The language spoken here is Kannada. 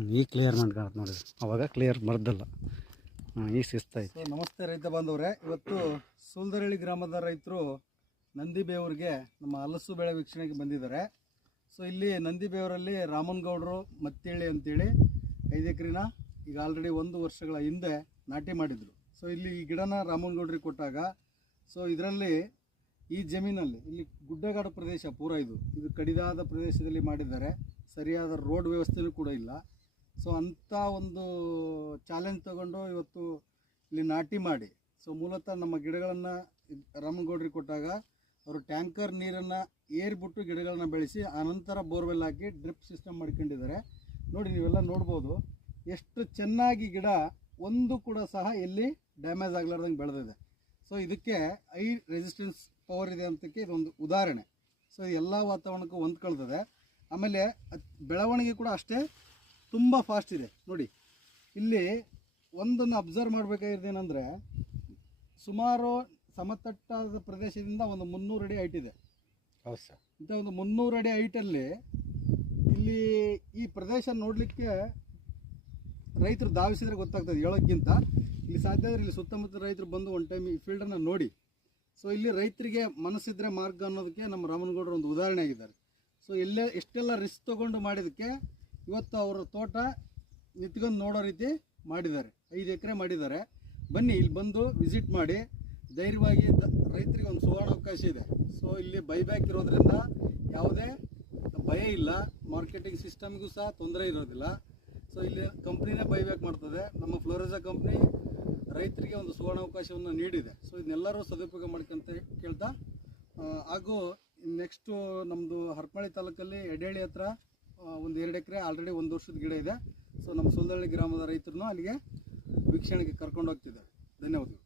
ಈಗ ಕ್ಲಿಯರ್ ಮಾಡ್ಕೊಳತ್ತೆ ನೋಡಿ, ಅವಾಗ ಕ್ಲಿಯರ್ ಬರ್ದಲ್ಲ. ಈಗ ಶಿಸ್ತಾಯ್ತು. ನಮಸ್ತೆ ರೈತ ಬಾಂಧವರೇ, ಇವತ್ತು ಸೂಲ್ದರಳ್ಳಿ ಗ್ರಾಮದ ರೈತರು ನಂದಿಬೇವೂರಿಗೆ ನಮ್ಮ ಹಲಸು ಬೆಳೆ ವೀಕ್ಷಣೆಗೆ ಬಂದಿದ್ದಾರೆ. ಸೊ ಇಲ್ಲಿ ನಂದಿಬೇವೂರಲ್ಲಿ ರಾಮನಗೌಡರು ಮತ್ತಿಳ್ಳಿ ಅಂತೇಳಿ 5 ಎಕರೆನ ಈಗ ಆಲ್ರೆಡಿ 1 ವರ್ಷಗಳ ಹಿಂದೆ ನಾಟಿ ಮಾಡಿದರು. ಸೊ ಇಲ್ಲಿ ಈ ಗಿಡನ ರಾಮನಗೌಡರಿಗೆ ಕೊಟ್ಟಾಗ, ಸೊ ಇದರಲ್ಲಿ ಈ ಜಮೀನಲ್ಲಿ ಇಲ್ಲಿ ಗುಡ್ಡಗಾಡು ಪ್ರದೇಶ ಪೂರ ಇದು ಕಡಿದಾದ ಪ್ರದೇಶದಲ್ಲಿ ಮಾಡಿದ್ದಾರೆ. ಸರಿಯಾದ ರೋಡ್ ವ್ಯವಸ್ಥೆಯೂ ಕೂಡ ಇಲ್ಲ. ಸೊ ಅಂಥ ಒಂದು ಚಾಲೆಂಜ್ ತಗೊಂಡು ಇವತ್ತು ಇಲ್ಲಿ ನಾಟಿ ಮಾಡಿ, ಸೊ ಮೂಲತಃ ನಮ್ಮ ಗಿಡಗಳನ್ನು ರಾಮನಗೌಡರಿಗೆ ಕೊಟ್ಟಾಗ ಅವರು ಟ್ಯಾಂಕರ್ ನೀರನ್ನು ಏರ್ಬಿಟ್ಟು ಗಿಡಗಳನ್ನ ಬೆಳೆಸಿ ಆನಂತರ ಬೋರ್ವೆಲ್ ಹಾಕಿ ಡ್ರಿಪ್ ಸಿಸ್ಟಮ್ ಮಾಡ್ಕೊಂಡಿದ್ದಾರೆ. ನೋಡಿ, ನೀವೆಲ್ಲ ನೋಡ್ಬೋದು ಎಷ್ಟು ಚೆನ್ನಾಗಿ ಗಿಡ ಒಂದು ಕೂಡ ಸಹ ಎಲ್ಲಿ ಡ್ಯಾಮೇಜ್ ಆಗಲಾರ್ದಂಗೆ ಬೆಳೆದಿದೆ. ಸೊ ಇದಕ್ಕೆ ಹೈ ರೆಸಿಸ್ಟೆನ್ಸ್ ಪವರ್ ಇದೆ ಅಂತಕ್ಕೆ ಇದೊಂದು ಉದಾಹರಣೆ. ಸೊ ಎಲ್ಲ ವಾತಾವರಣಕ್ಕೂ ಹೊಂದ್ಕೊಳ್ತದೆ. ಆಮೇಲೆ ಬೆಳವಣಿಗೆ ಕೂಡ ಅಷ್ಟೇ ತುಂಬ ಫಾಸ್ಟ್ ಇದೆ. ನೋಡಿ, ಇಲ್ಲಿ ಒಂದನ್ನು ಅಬ್ಸರ್ವ್ ಮಾಡಬೇಕಾಗಿರೋದೇನೆಂದರೆ, ಸುಮಾರು ಸಮತಟ್ಟಾದ ಪ್ರದೇಶದಿಂದ ಒಂದು 300 ಅಡಿ ಹೈಟ್ ಇದೆ. ಹೌದು ಸರ್. ಇಂಥ ಒಂದು 300 ಅಡಿ ಹೈಟಲ್ಲಿ ಇಲ್ಲಿ ಈ ಪ್ರದೇಶ ನೋಡಲಿಕ್ಕೆ ರೈತರು ಧಾವಿಸಿದ್ರೆ ಗೊತ್ತಾಗ್ತದೆ ಹೇಳೋಕ್ಕಿಂತ. ಇಲ್ಲಿ ಸಾಧ್ಯ ಆದರೆ ಇಲ್ಲಿ ಸುತ್ತಮುತ್ತ ರೈತರು ಬಂದು ಒಂದು ಟೈಮ್ ಈ ಫೀಲ್ಡನ್ನು ನೋಡಿ. ಸೊ ಇಲ್ಲಿ ರೈತರಿಗೆ ಮನಸ್ಸಿದ್ರೆ ಮಾರ್ಗ ಅನ್ನೋದಕ್ಕೆ ನಮ್ಮ ರಾಮನಗೌಡರು ಒಂದು ಉದಾಹರಣೆ ಆಗಿದ್ದಾರೆ. ಸೊ ಎಷ್ಟೆಲ್ಲ ರಿಸ್ಕ್ ತೊಗೊಂಡು ಮಾಡಿದ್ದಕ್ಕೆ ಇವತ್ತು ಅವರ ತೋಟ ನಿಂತ್ಕೊಂಡು ನೋಡೋ ರೀತಿ ಮಾಡಿದ್ದಾರೆ. 5 ಎಕರೆ ಮಾಡಿದ್ದಾರೆ. ಬನ್ನಿ, ಇಲ್ಲಿ ಬಂದು ವಿಸಿಟ್ ಮಾಡಿ. ಧೈರ್ಯವಾಗಿ ರೈತರಿಗೆ ಒಂದು ಸುವರ್ಣಾವಕಾಶ ಇದೆ. ಸೊ ಇಲ್ಲಿ ಬೈಬ್ಯಾಕ್ ಇರೋದ್ರಿಂದ ಯಾವುದೇ ಭಯ ಇಲ್ಲ, ಮಾರ್ಕೆಟಿಂಗ್ ಸಿಸ್ಟಮ್ಗೂ ಸಹ ತೊಂದರೆ ಇರೋದಿಲ್ಲ. ಸೊ ಇಲ್ಲಿ ಕಂಪ್ನಿನೇ ಬೈಬ್ಯಾಕ್ ಮಾಡ್ತದೆ. ನಮ್ಮ ಫ್ಲೋರೆಜಾ ಕಂಪ್ನಿ ರೈತರಿಗೆ ಒಂದು ಸುವರ್ಣಾವಕಾಶವನ್ನು ನೀಡಿದೆ. ಸೊ ಇದನ್ನೆಲ್ಲರೂ ಸದುಪಯೋಗ ಮಾಡ್ಕೊಂತ ಕೇಳ್ತಾ, ಹಾಗೂ ನೆಕ್ಸ್ಟು ನಮ್ಮದು ಹರಪನಹಳ್ಳಿ ತಾಲೂಕಲ್ಲಿ ಎಡೇಳಿ ಹತ್ರ ಒಂದು 2 ಎಕರೆ ಆಲ್ರೆಡಿ 1 ವರ್ಷದ ಗಿಡ ಇದೆ. ಸೊ ನಮ್ಮ ಸೂಲ್ದರಳ್ಳಿ ಗ್ರಾಮದ ರೈತರನ್ನು ಅಲ್ಲಿಗೆ ವೀಕ್ಷಣೆಗೆ ಕರ್ಕೊಂಡು ಹೋಗ್ತಿದ್ದಾರೆ. ಧನ್ಯವಾದಗಳು.